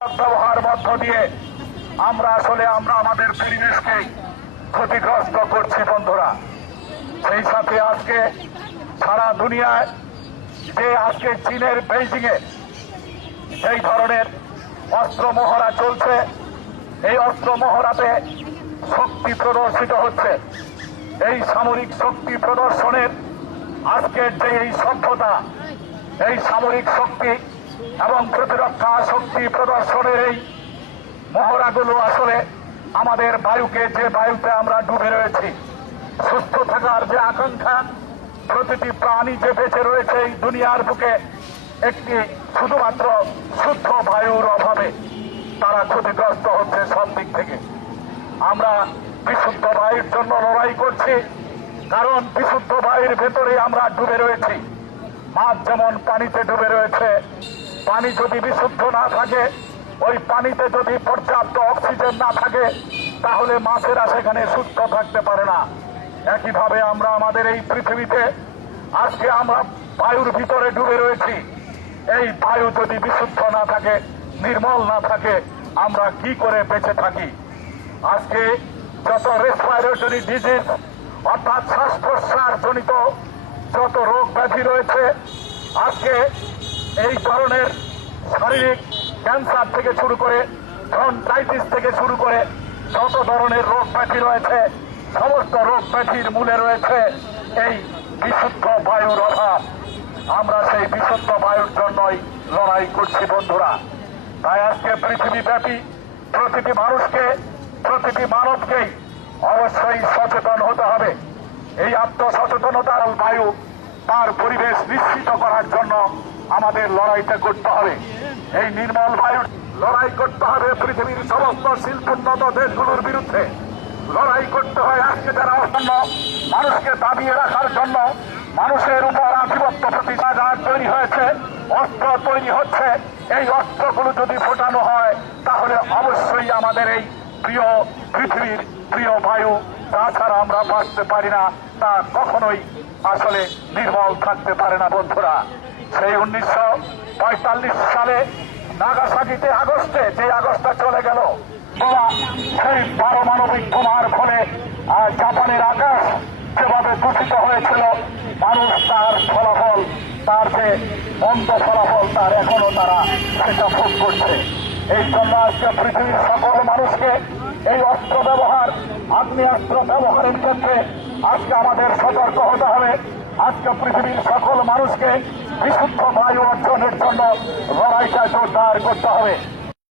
ব্যবহার মধ্য দিয়ে আমরা আমাদের পরিবেশকে ক্ষতিগ্রস্ত করছি বন্ধুরা। সেই সাথে আজকে সারা দুনিয়ায় আজকে চীনের বেইজিং এ এই ধরনের অস্ত্র মহড়া চলছে, এই অস্ত্র মহড়াতে শক্তি প্রদর্শিত হচ্ছে। এই সামরিক শক্তি প্রদর্শনের আজকের এই সভ্যতা, এই সামরিক শক্তি এবং প্রতিরক্ষা শক্তি প্রদর্শনের এই মহড়াগুলো আসলে আমাদের বায়ুতে আমরা ডুবে রয়েছি। সুস্থ থাকার যে আকাঙ্ক্ষা, প্রতিটি প্রাণী যে বেঁচে রয়েছে এই দুনিয়ার বুকে একটি শুধুমাত্র শুদ্ধ বায়ুর অভাবে তারা ক্ষতিগ্রস্ত হচ্ছে সব দিক থেকে। আমরা বিশুদ্ধ বায়ুর জন্য লড়াই করছি, কারণ বিশুদ্ধ বায়ুর ভেতরে আমরা ডুবে রয়েছি। মাছ যেমন পানিতে ডুবে রয়েছে, পানি যদি বিশুদ্ধ না থাকে, ওই পানিতে যদি পর্যাপ্ত অক্সিজেন না থাকে, তাহলে মাছেরা সেখানে সুস্থ থাকতে পারে না। একইভাবে আমরা আমাদের এই পৃথিবীতে আজকে আমরা বায়ুর ভিতরে ডুবে রয়েছি। এই বায়ু যদি বিশুদ্ধ না থাকে, নির্মল না থাকে, আমরা কি করে বেঁচে থাকি? আজকে যত রেসপিরেটরি ডিজিজ অর্থাৎ শ্বাস প্রশ্বাস জনিত যত রোগ ব্যাধি রয়েছে, আজকে এই ধরনের শারীরিক ক্যান্সার থেকে শুরু করে ব্রনকাইটিস থেকে শুরু করে যত ধরনের রোগ ব্যাধি রয়েছে, সমস্ত রোগ ব্যাধির মূলে রয়েছে এই বিশুদ্ধ বায়ুর অভাব। আমরা সেই বিশুদ্ধ বায়ুর জন্যই লড়াই করছি বন্ধুরা। তাই আজকে পৃথিবীব্যাপী প্রতিটি মানুষকে, প্রতিটি মানবকেই অবশ্যই সচেতন হতে হবে। এই আত্মসচেতনতার বায়ু, তার পরিবেশ নিশ্চিত করার জন্য আমাদের লড়াইটা করতে হবে। এই নির্মল বায়ুর লড়াই করতে হবে পৃথিবীর সমস্ত শিল্পোন্নত দেশগুলোর বিরুদ্ধে। লড়াই করতে হয় আজকে যারা জন্য মানুষকে দাবিয়ে রাখার জন্য, মানুষের উপর আধিপত্য প্রতিষ্ঠান তৈরি হয়েছে, অস্ত্র তৈরি হচ্ছে। এই অস্ত্রগুলো যদি ফোটানো হয়, তাহলে অবশ্যই আমাদের এই প্রিয় পৃথিবীর প্রিয় বায়ু, তাছাড়া আমরা বাঁচতে পারি না, তা কখনোই আসলে নির্মল থাকতে পারে না বন্ধুরা। সেই 1945 সালে নাগাসাকিতে আগস্টে, যে আগস্টটা চলে গেল, সেই পারমাণবিক বোমার ফলে জাপানের আকাশ যেভাবে দূষিত হয়েছিল, মানুষ তার ফলাফল, তার যে মন্দ ফলাফল, তার এখনো তারা সেটা ভোগ করছে। এই জন্য আজকে পৃথিবীর সকল মানুষকে এই অস্ত্র ব্যবহার, আগ্নেয়াস্ত্র ব্যবহারের ক্ষেত্রে আজকে আমাদের সতর্ক হতে হবে। আজকে পৃথিবীর সকল মানুষকে বিশুদ্ধ বায়ু অর্জনের জন্য লড়াইটা জোরদার করতে হবে।